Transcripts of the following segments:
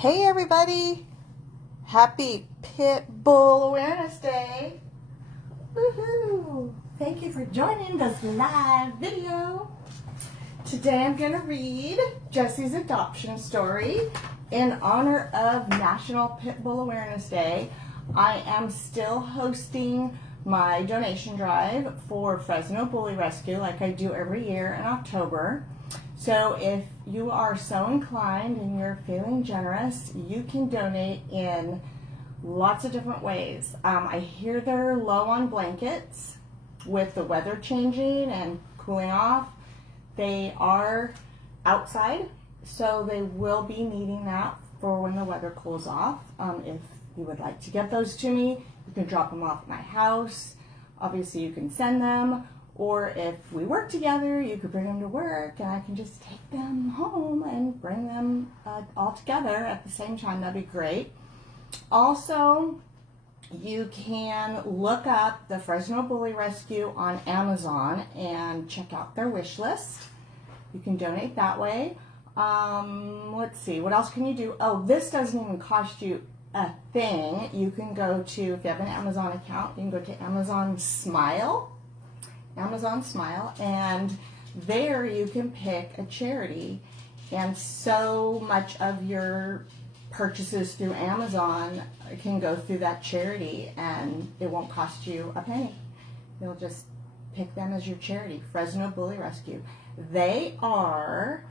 Hey everybody! Happy Pitbull Awareness Day! Woohoo! Thank you for joining this live video. Today I'm going to read Jessie's adoption story in honor of National Pitbull Awareness Day. I am still hosting my donation drive for Fresno Bully Rescue like I do every year in October. So if you are so inclined and you're feeling generous, you can donate in lots of different ways. I hear they're low on blankets with the weather changing and cooling off. They are outside, so they will be needing that for when the weather cools off. If you would like to get those to me, you can drop them off at my house. Obviously, you can send them. Or if we work together, you could bring them to work and I can just take them home and bring them all together at the same time. That'd be great. Also, you can look up the Fresno Bully Rescue on Amazon and check out their wish list. You can donate that way. Let's see, what else can you do? Oh, this doesn't even cost you a thing. You can go to, if you have an Amazon account, you can go to Amazon Smile, and there you can pick a charity, and so much of your purchases through Amazon can go through that charity and it won't cost you a penny. You'll just pick them as your charity. Fresno Bully Rescue. They are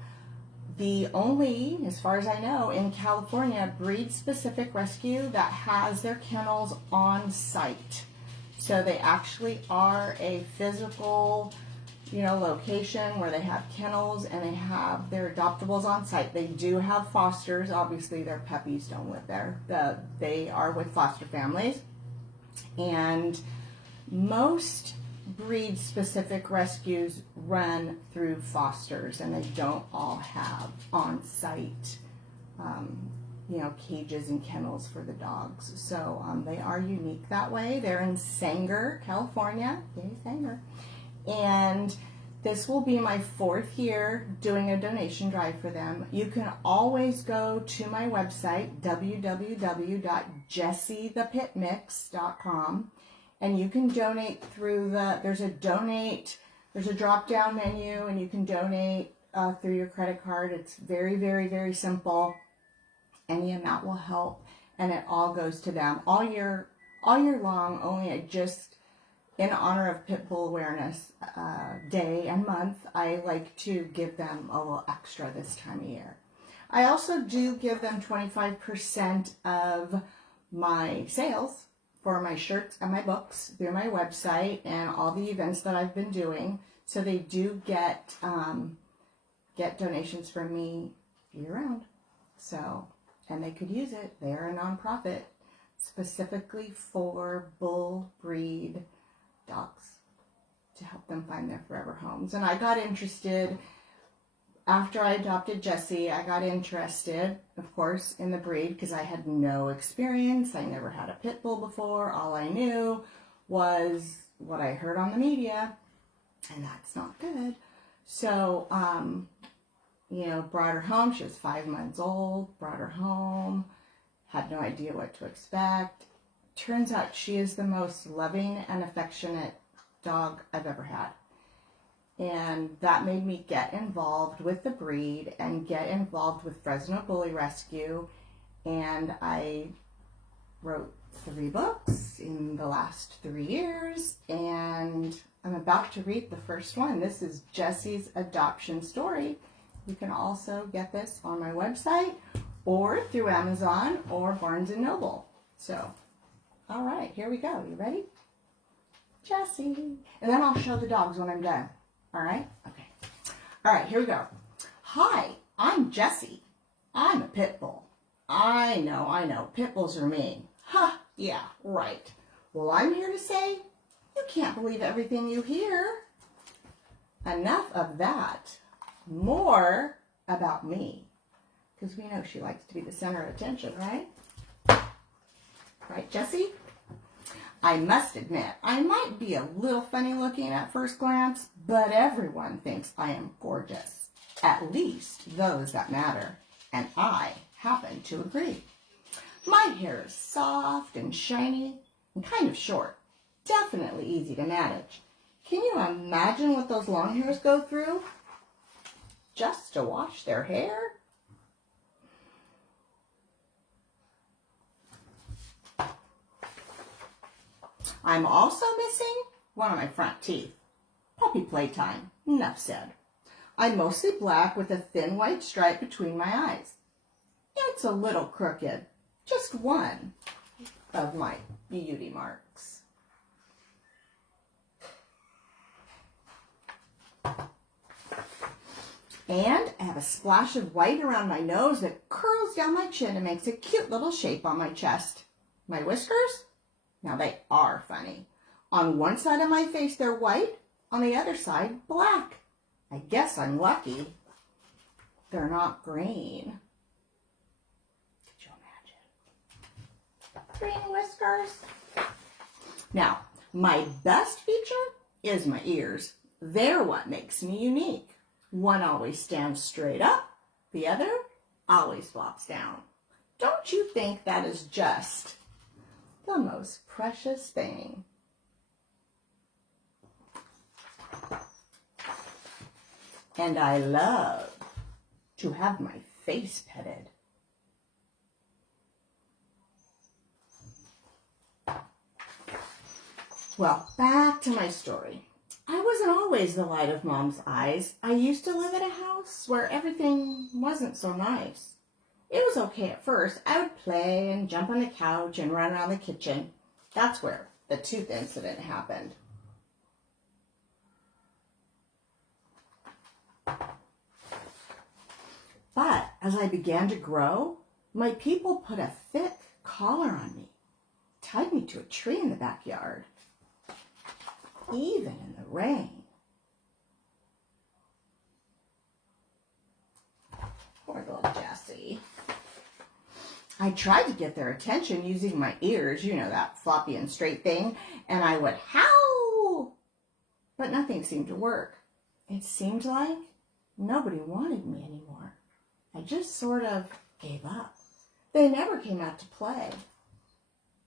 the only, as far as I know, in California, breed-specific rescue that has their kennels on site. So they actually are a physical, location where they have kennels and they have their adoptables on site. They do have fosters. Obviously, their puppies don't live there. They are with foster families. And most breed-specific rescues run through fosters, and they don't all have on-site cages and kennels for the dogs. So they are unique that way. They're in Sanger, California. Yay, Sanger. And this will be my 4th year doing a donation drive for them. You can always go to my website, www.jessiethepitmix.com, and you can donate through there's a drop-down menu, and you can donate through your credit card. It's very, very, very simple. Any amount will help, and it all goes to them all year long. Only just in honor of Pitbull Awareness Day and month, I like to give them a little extra this time of year. I also do give them 25% of my sales for my shirts and my books through my website and all the events that I've been doing. So they do get donations from me year round. And they could use it. They are a nonprofit specifically for bull breed dogs to help them find their forever homes. And I got interested after I adopted Jessie. I got interested, of course, in the breed because I had no experience. I never had a pit bull before. All I knew was what I heard on the media, and that's not good. So, brought her home. She was 5 months old, brought her home, had no idea what to expect. Turns out she is the most loving and affectionate dog I've ever had. And that made me get involved with the breed and get involved with Fresno Bully Rescue. And I wrote 3 books in the last 3 years, and I'm about to read the first one. This is Jessie's adoption story. You can also get this on my website or through Amazon or Barnes & Noble. So, all right, here we go. You ready? Jessie. And then I'll show the dogs when I'm done. All right? Okay. All right, here we go. Hi, I'm Jessie. I'm a pit bull. I know. Pit bulls are mean. Ha, yeah, right. Well, I'm here to say you can't believe everything you hear. Enough of that. More about me, because we know she likes to be the center of attention, right? Right, Jessie? I must admit, I might be a little funny looking at first glance, but everyone thinks I am gorgeous. At least those that matter, and I happen happen to agree. My hair is soft and shiny and kind of short. Definitely easy to manage. Can you imagine what those long hairs go through just to wash their hair? I'm also missing one of my front teeth. Puppy playtime, enough said. I'm mostly black with a thin white stripe between my eyes. It's a little crooked, just one of my beauty marks. And I have a splash of white around my nose that curls down my chin and makes a cute little shape on my chest. My whiskers? Now they are funny. On one side of my face they're white, on the other side black. I guess I'm lucky they're not green. Could you imagine? Green whiskers. Now, my best feature is my ears. They're what makes me unique. One always stands straight up, the other always flops down. Don't you think that is just the most precious thing? And I love to have my face petted. Well, back to my story. I wasn't always the light of Mom's eyes. I used to live in a house where everything wasn't so nice. It was okay at first. I would play and jump on the couch and run around the kitchen. That's where the tooth incident happened. But as I began to grow, my people put a thick collar on me, tied me to a tree in the backyard, even in the rain. Poor little Jessie. I tried to get their attention using my ears, you know, that floppy and straight thing, and I would howl, but nothing seemed to work. It seemed like nobody wanted me anymore. I just sort of gave up. They never came out to play.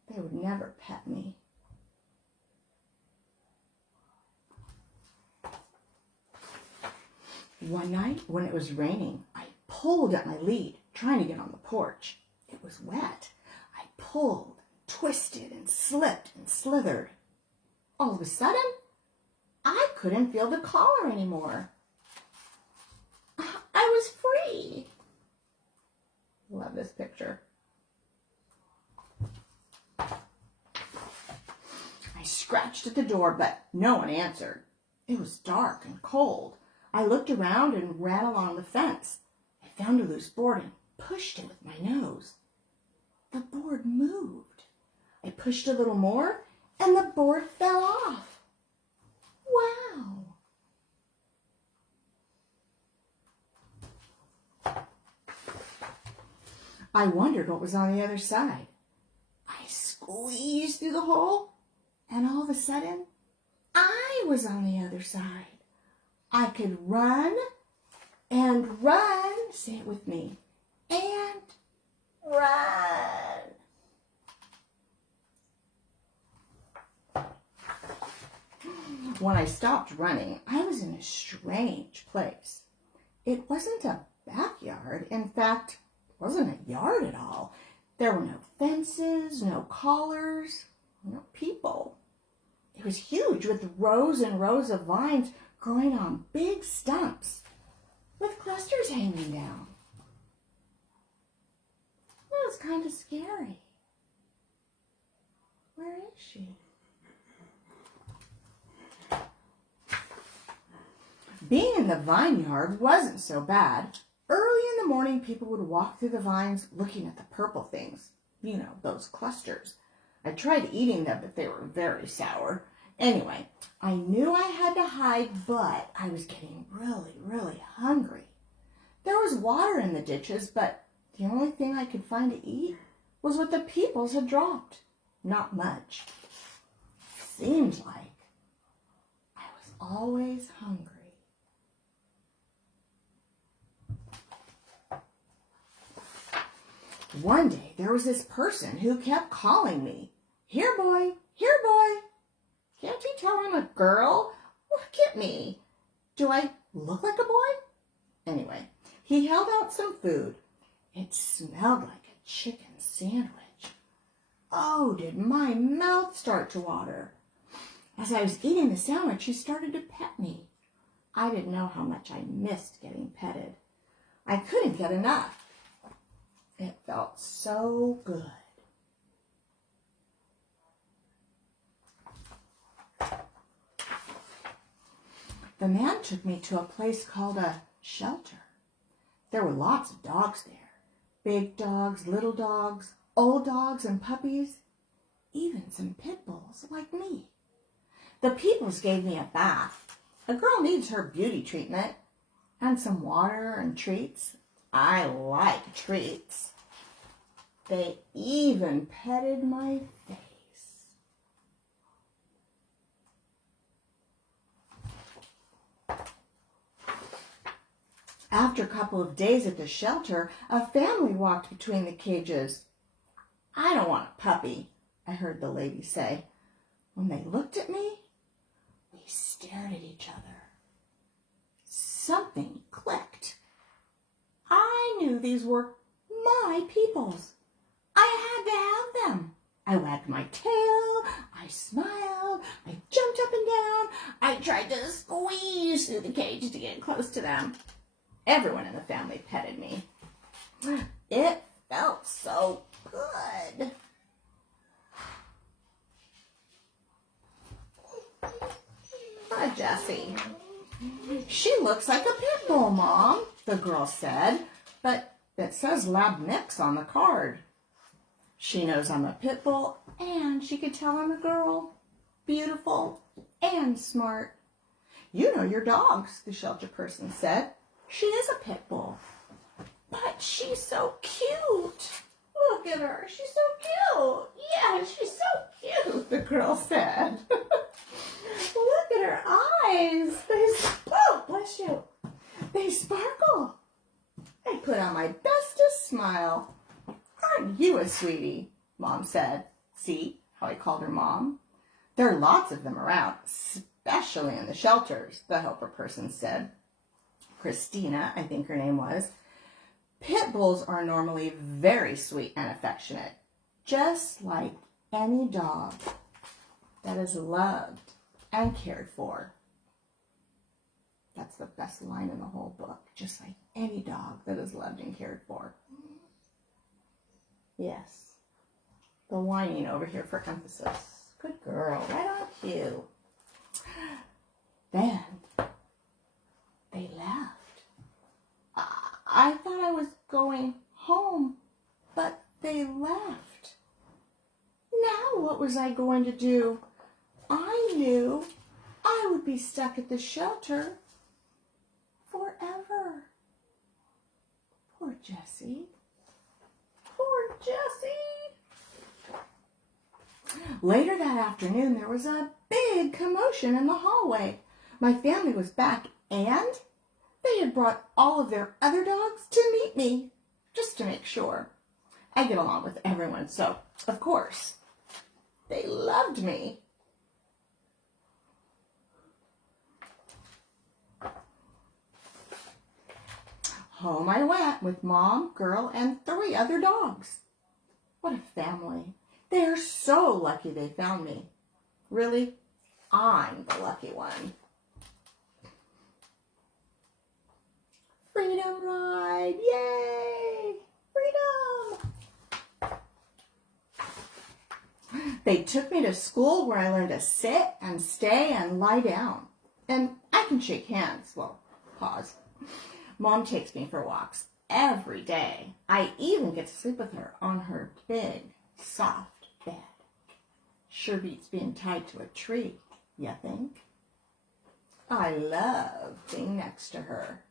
They would never pet me. One night when it was raining, I pulled at my lead, trying to get on the porch. It was wet. I pulled, twisted, and slipped and slithered. All of a sudden, I couldn't feel the collar anymore. I was free. Love this picture. I scratched at the door, but no one answered. It was dark and cold. I looked around and ran along the fence. I found a loose board and pushed it with my nose. The board moved. I pushed a little more, and the board fell off. Wow! I wondered what was on the other side. I squeezed through the hole, and all of a sudden, I was on the other side. I could run and run, say it with me, and run. When I stopped running, I was in a strange place. It wasn't a backyard. In fact, it wasn't a yard at all. There were no fences, no collars, no people. It was huge with rows and rows of vines growing on big stumps with clusters hanging down. It was kind of scary. Where is she? Being in the vineyard wasn't so bad. Early in the morning, people would walk through the vines looking at the purple things. You know, those clusters. I tried eating them, but they were very sour. Anyway, I knew I had to hide, but I was getting really, really hungry. There was water in the ditches, but the only thing I could find to eat was what the peoples had dropped. Not much. Seemed like I was always hungry. One day, there was this person who kept calling me, "Here, boy, here, boy. Can't you tell I'm a girl? Look at me. Do I look like a boy?" Anyway, he held out some food. It smelled like a chicken sandwich. Oh, did my mouth start to water. As I was eating the sandwich, he started to pet me. I didn't know how much I missed getting petted. I couldn't get enough. It felt so good. The man took me to a place called a shelter. There were lots of dogs there. Big dogs, little dogs, old dogs and puppies, even some pit bulls like me. The peoples gave me a bath. A girl needs her beauty treatment, and some water and treats. I like treats. They even petted my face. After a couple of days at the shelter, a family walked between the cages. "I don't want a puppy," I heard the lady say. When they looked at me, we stared at each other. Something clicked. I knew these were my peoples. I had to have them. I wagged my tail, I smiled, I jumped up and down, I tried to squeeze through the cage to get close to them. Everyone in the family petted me. It felt so good. Hi, Jessie. "She looks like a pit bull, Mom," the girl said, "but it says lab mix on the card." She knows I'm a pit bull, and she could tell I'm a girl. Beautiful and smart. "You know your dogs," the shelter person said. "She is a pit bull. But she's so cute. Look at her. She's so cute. Yeah, she's so cute," the girl said. "Look at her eyes. Oh, bless you. They sparkle. I put on my bestest smile. Aren't you a sweetie?" Mom said. See how I called her Mom? "There are lots of them around, especially in the shelters," the helper person said. Christina, I think her name was. "Pit bulls are normally very sweet and affectionate, just like any dog that is loved and cared for." That's the best line in the whole book. Just like any dog that is loved and cared for. Yes. The whining over here for emphasis. Good girl. Right on cue. Then they left. I thought I was going home, but they left. Now what was I going to do? I knew I would be stuck at the shelter forever. Poor Jessie. Poor Jessie. Later that afternoon, there was a big commotion in the hallway. My family was back, and they had brought all of their other dogs to meet me, just to make sure. I get along with everyone, so, of course, they loved me. Home I went with Mom, girl, and 3 other dogs. What a family. They are so lucky they found me. Really, I'm the lucky one. Freedom ride! Yay! Freedom! They took me to school where I learned to sit and stay and lie down. And I can shake hands. Well, pause. Mom takes me for walks every day. I even get to sleep with her on her big, soft bed. Sure beats being tied to a tree, you think? I love being next to her.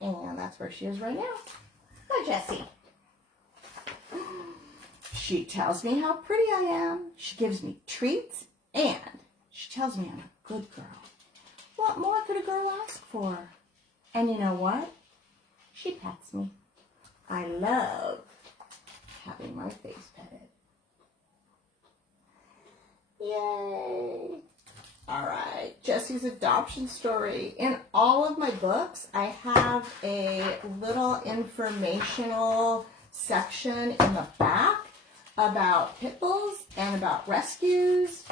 And that's where she is right now. Hi, Jessie. She tells me how pretty I am. She gives me treats, and she tells me I'm a good girl. What more could a girl ask for? And you know what? She pets me. I love having my face petted. Yay! All right, Jessie's adoption story. In all of my books, I have a little informational section in the back about pit bulls and about rescues.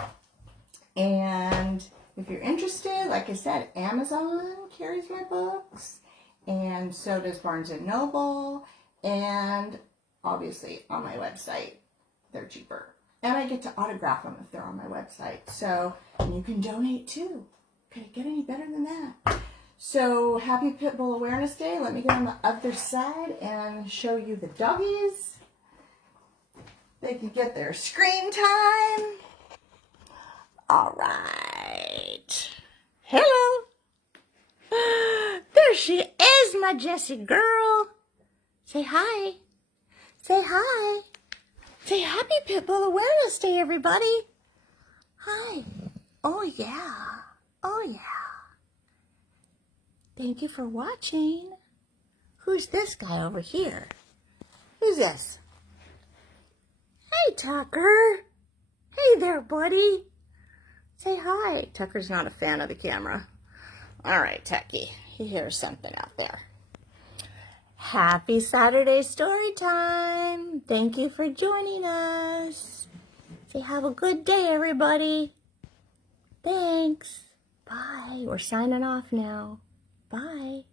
And if you're interested, like I said, Amazon carries my books, and so does Barnes & Noble, and obviously on my website, they're cheaper. And I get to autograph them if they're on my website. So, and you can donate too. Could it get any better than that? So, happy Pitbull Awareness Day. Let me get on the other side and show you the doggies. They can get their screen time. All right. Hello. There she is, my Jessie girl. Say hi. Say hi. Say happy Pitbull Awareness Day, everybody. Hi. Oh, yeah. Oh, yeah. Thank you for watching. Who's this guy over here? Who's this? Hey, Tucker. Hey there, buddy. Say hi. Tucker's not a fan of the camera. All right, Tucky. He hears something out there. Happy Saturday story time. Thank you for joining us. Say have a good day, everybody. Thanks. Bye. We're signing off now. Bye.